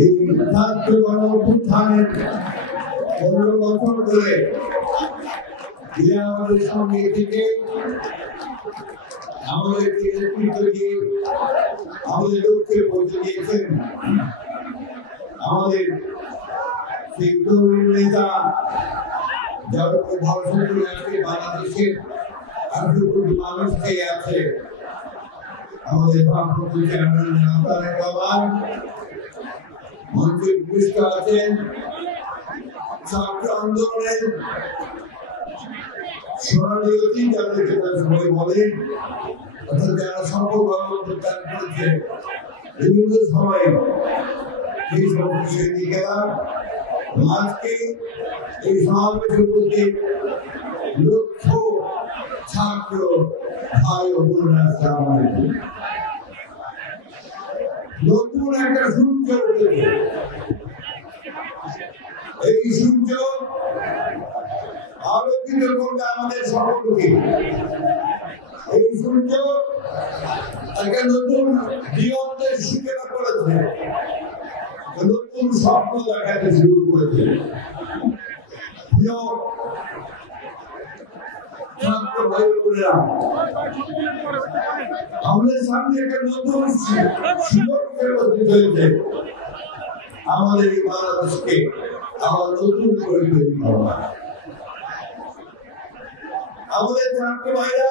এই ছাত্র গণঅভ্যুত্থানের 15 বছর ধরে আমাদের সঙ্গে থেকে আমাদেরকে নেতৃত্ব দিয়ে আমাদের লক্ষ্যে পৌঁছে দিয়েছেন আমাদের সেই তরুণ নেতা যার উপর ভরসা করে আজকে বাংলাদেশের 18 কোটি মানুষ খেয়ে আছে আমাদের ভারপ্রাপ্ত চেয়ারম্যান তারেক রহমান মঞ্চে উপস্থিত আছেন ছাত্র আন্দোলনের সোনালী অতীত যাদেরকে সবাই বলেন অর্থাৎ যারা সফল গণঅভ্যুত্থান করেছে বিভিন্ন সময়ে সেই সমস্ত সৈনিকেরা আজকে এই সমাবেশে উপস্থিত লক্ষ ছাত্র ভাই ও বোনেরা আসসালামু আলাইকুম। নতুন একটা সূর্য উঠেছে, এই সূর্য আলোকিত করবে আমাদের সকলকে। এই সূর্য একটা নতুন দিগন্তের সূচনা করেছে, নতুন স্বপ্ন দেখাতে শুরু করেছে। ছাত্র ভাই বোনেরা, আমাদের সামনে একটা নতুন সুযোগ উপস্থিত হয়েছে আমাদের এই বাংলাদেশকে আবার নতুন করে তৈরি করা। আমাদের ছাত্র ভাইরা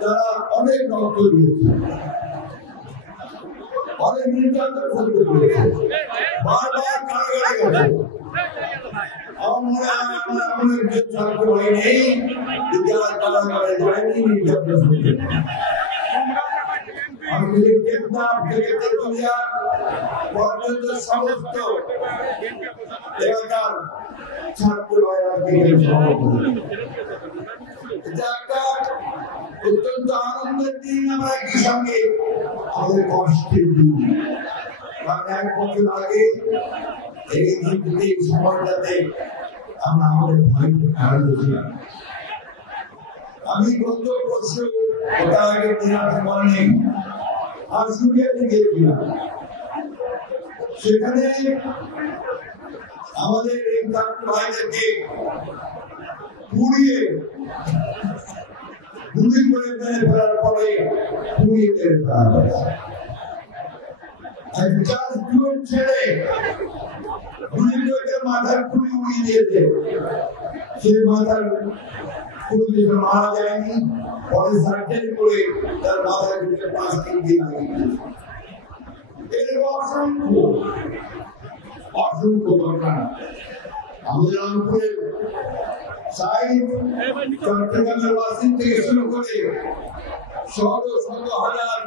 তারা অনেক রক্ত দিয়েছে, অনেক নির্যাতন করতে পেরেছে, বারবার কারাগারে গেছে। আমাদের যে ছাত্র ভাই নেই যারা কারাগারে যায়নি নির্যাতন করতে। আমি টেকনাফ থেকে তেতুলিয়া পর্যন্ত সমস্ত এলাকার ছাত্র ভাইরা এটা একটা অত্যন্ত আনন্দের দিন। আমরা একই সঙ্গে আমাদের কষ্টের দিন, কারণ 1 বছর আগে এই দিনটিতে এই সময়টাতে আমরা আমাদের ভাইকে হারিয়েছিলাম। আমি গত বছর তার আগের দিন আর মনে নেই আর সুরিয়াতে গিয়েছিলাম। সেখানে আমাদের এই ছাত্র ভাইদেরকে পুড়িয়ে গুলি করে মেরে ফেলার পরে পুড়িয়ে মেরে ফেলা হয়েছে। ছেড়ে গুলি করে মাথার খুলি উড়িয়ে দিয়েছে। সে মাথার খুলি মারা যায়নি, পরে সার্জারি করে তার মাথার ভিতরে 5 দিন দিয়ে লাগিয়ে দিয়েছে। এরকম অসংখ্য অসংখ্য ঘটনা আমাদের রংপুরের চট্টগ্রামের ওয়াসিম থেকে শুরু করে শত শত হাজার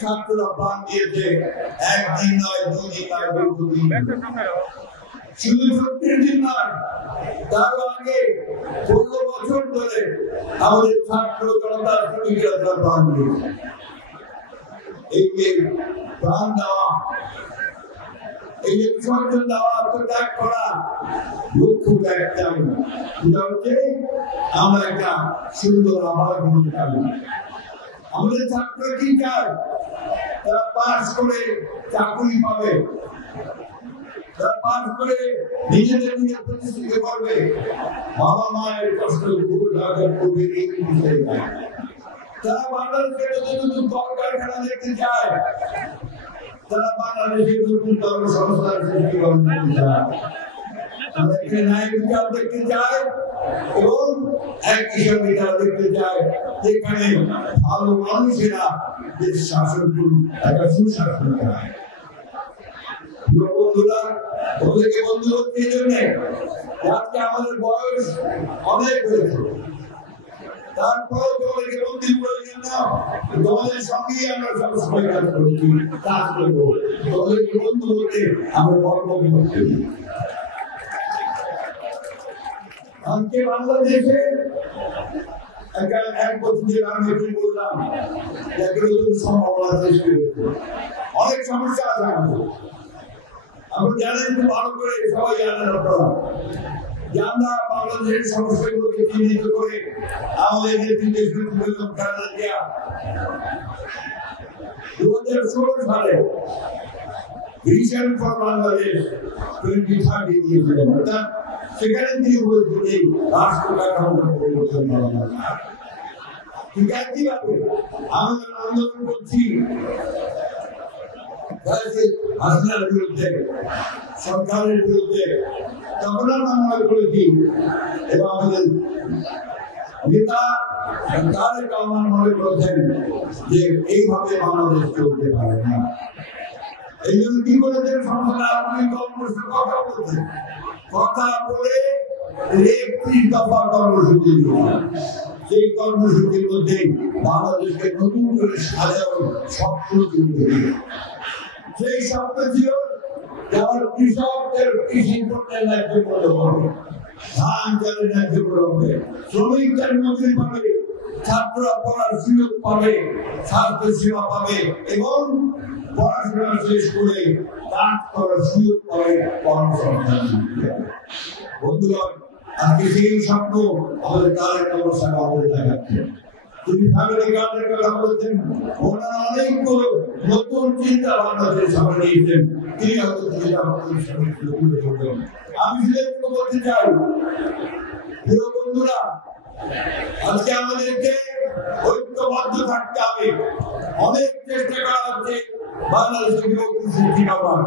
ছাত্ররা প্রাণ দিয়েছে। 1 দিন নয়, 2 দিন নয়, 2 দিন, শুধু 36 দিন নয়, তার আগে 15 বছর ধরে আমাদের ছাত্র জনতা শ্রমিকেরা প্রাণ দিয়েছে। এই যে প্রাণ দেওয়া, এই যে বিসর্জন দেওয়া, আত্মত্যাগ করা, লক্ষ্য একটাই, সেটা হচ্ছে আমরা একটা সুন্দর আবার করতে পারি। আমাদের ছাত্র কি চায়? তারা পাস করে চাকরি পাবে, তারা পাস করে নিজেদের নিজের প্রতিষ্ঠিত করবে, বাবা মায়ের কষ্ট করবে। তারা বাংলাদেশের নতুন কলকারখানা দেখতে চায়, তারা বাংলাদেশের নতুন কর্মসংস্থান সৃষ্টি করতে চায়, তারা এখানে ন্যায় বিচার দেখতে চায় এবং একই সঙ্গে তারা দেখতে চায় যেখানে ভালো মানুষেরা দেশ শাসন করুন, একটা সুশাসন করা। বন্ধুরা, ওদেরকে বন্ধু হচ্ছে এই জন্যে আজকে আমাদের বয়স অনেক হয়েছে, তারপরেও তোমাদেরকে বন্ধুর প্রয়োজন না। তোমাদের সঙ্গেই আমরা সবসময় কাজ করছি, কাজ করবো। তোমাদেরকে বন্ধু হতে আমরা গর্ব করছি। আজকে বাংলাদেশে এক বছর যে আমি এখন বললাম নতুন সম্ভাবনা সৃষ্টি হয়েছে, অনেক সমস্যা আছে আমাদের। আপনি জানেন খুব ভালো করে, সবাই জানেন আপনারা যে আমরা বাংলাদেশের সমস্যাগুলোকে চিহ্নিত করে আমাদের নেতৃত্বে খালেদা জিয়া 2016 সালে ভিশন ফর বাংলাদেশ 2030 দিয়েছিলেন। অর্থাৎ সেখানে তিনি বলছেন যে রাষ্ট্র কাঠামোটা পরিবর্তন করা দরকার। ঠিক একইভাবে আমরা আন্দোলন করছি হাসিনার বিরুদ্ধে, সরকারের বিরুদ্ধে, তখন আমরা মনে করেছি এবং আমাদের নেতা তারেক রহমান মনে করেছেন যে এইভাবে বাংলাদেশ চলতে পারে না। এই জন্য কি করেছেন, সংসদে আপনি কর্মসূচি কথা বলছেন, কথা বলে 31 দফা কর্মসূচি দিয়েছেন। সেই কর্মসূচির মধ্যে বাংলাদেশকে নতুন করে সাজানোর স্বপ্ন তুলে, সেই স্বপ্ন ছিল যেমন কৃষকদের কৃষি পণ্যের ন্যায্য মূল্য হবে, ধান চালের ন্যায্য মূল্য হবে, শ্রমিকদের মজুরি পাবে, ছাত্ররা পড়ার সুযোগ পাবে, স্বাস্থ্য সেবা পাবে এবং পড়াশোনা শেষ করে কাজ করার সুযোগ পাবে, কর্মসংস্থান। বন্ধুগণ, আজকে সেই স্বপ্ন আমাদের তারেক রহমান সাহেব আমাদের দেখাচ্ছে। তিনি ফ্যামিলি কার্ডের কথা বলেছেন, ওনারা অনেকগুলো নতুন চিন্তা ভাবনাদের সামনে নিয়েছেন। তিনি হয়তো আমি শুধু বলতে চাই, প্রিয় বন্ধুরা, আজকে আমাদেরকে ঐক্যবদ্ধ থাকতে হবে। অনেক চেষ্টা করা হচ্ছে বাংলাদেশের বিভক্তি সৃষ্টি করার।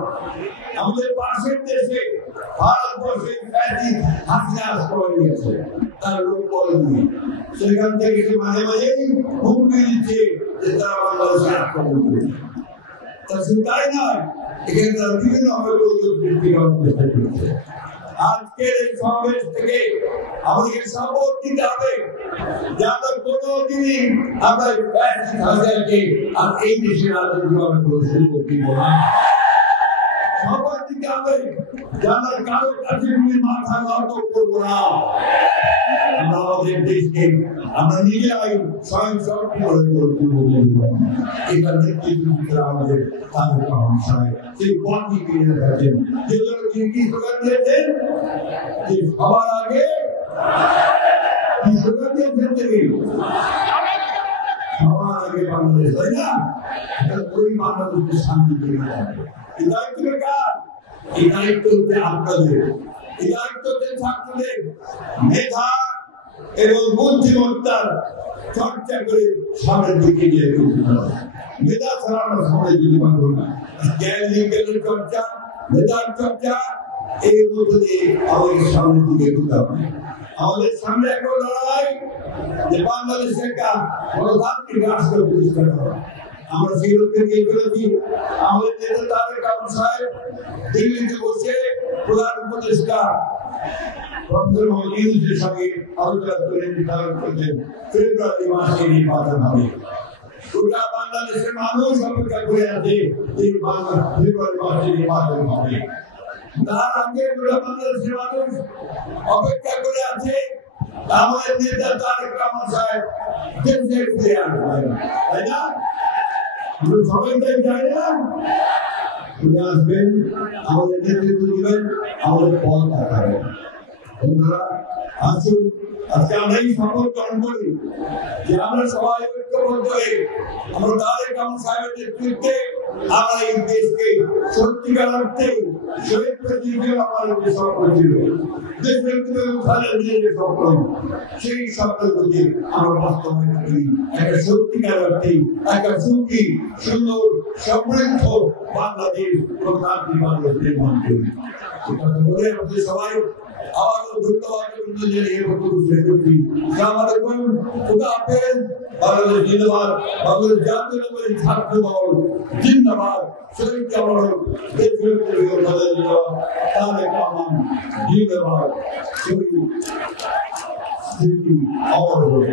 আমাদের পাশের দেশে ভারতবর্ষে হাসিনা করে নিয়েছে, তার লোক বলেনি। সেখান থেকে মাঝে মাঝেই হুমকি দিচ্ছে যে তারা বাংলাদেশে আক্রমণ করবে। তা শুধু তাই নয়, এখানে তারা বিভিন্ন সৃষ্টি করার চেষ্টা করছে। আজকের এই সমাবেশ থেকে আমাদেরকে শপথ দিতে হবে যে আমরা কোনোদিনই আমরা হাসিনাকে আর এই দেশের রাজনীতিভাবে কোনো সুযোগ দিব না। শপথ দিতে হবে যে আমরা কারো কাছে মাথা নত করবো না। আমরা আমাদের দেশকে আমরা নিজেরাই স্বয়ং সম্পূর্ণ করে তুলব। এটা নেতৃত্ব আমাদের তাদের ভাষায় সেই পথই পেয়ে থাকেন। যে জন্য তিনি কি স্লোগান দিয়েছেন যে সবার আগে কি স্লোগান দিয়েছেন তিনি সবার আগে বাংলাদেশ, তাই না? ওই বাংলাদেশের শান্তি তৈরি হবে। এই দায়িত্ব কার? এই দায়িত্ব হচ্ছে আপনাদের, এই দায়িত্ব হচ্ছে ছাত্রদের মেধা এবং বুদ্ধিমত্তার চর্চা করে সামনের দিকে নিয়ে যেতে হবে। মেধা ছাড়া আমরা সামনে যেতে পারবো না। জ্ঞান বিজ্ঞানের চর্চা, মেধার চর্চা, এই মধ্য দিয়ে আমাদের সামনের দিকে এগোতে হবে। আমাদের সামনে একটা লড়াই যে বাংলাদেশে একটা গণতান্ত্রিক রাষ্ট্র প্রতিষ্ঠা করা। আমরা সেই লক্ষ্যে নিয়ে চলেছি। আমাদের নেতা তারেক রহমান সাহেব দিল্লিতে বসে প্রধান উপদেষ্টা প্রফেসর মোহাম্মদ ইউনূসের সঙ্গে আলোচনা করে নির্ধারণ করেছেন ফেব্রুয়ারি মাসে নির্বাচন হবে। গোটা বাংলাদেশের মানুষ অপেক্ষা করে আছে যে ফেব্রুয়ারি মাসে নির্বাচন হবে। তার আগে গোটা বাংলাদেশের মানুষ অপেক্ষা করে আছে আমাদের নেতা তারেক রহমান সাহেব দেশে ফিরে আসবেন, তাই না? সবাই তাই চাই না? ফিরে আসবেন, আমাদের নেতৃত্ব দিবেন, আমাদের পথ দেখাবেন। বন্ধুরা, আসুন আজকে আমরা এই শপথ গ্রহণ করি যে আমরা সবাই ঐক্যবদ্ধ হয়ে আমরা তারেক রহমান সাহেবের নেতৃত্বে আমরা এই দেশকে সত্যিকার অর্থে শহীদ প্রেসিডেন্ট আমার যে স্বপ্ন ছিল, দেশের যে স্বপ্ন, সেই স্বপ্নের প্রতি আমরা বাস্তবায়ন করি। একটা সত্যিকার অর্থে একটা সুখী, সুন্দর, সমৃদ্ধ বাংলাদেশ, প্রধানমন্ত্রী বাংলাদেশ নির্মাণ করি। কথা বলে আমাদের সবাই আবারও ধন্যবাদ জানিয়ে বক্তব্য শেষ করছি। আসসালামু আলাইকুম, খুদা হাফেজ। বাংলাদেশ জিন্দাবাদ, বাংলাদেশ জাতীয়তাবাদী ছাত্র দল জিন্দাবাদ, শহীদ জামাল দেশপ্রেম জিন্দাবাদ, তারেক রহমান জিন্দাবাদ, শহীদ স্মৃতি অমর হোক।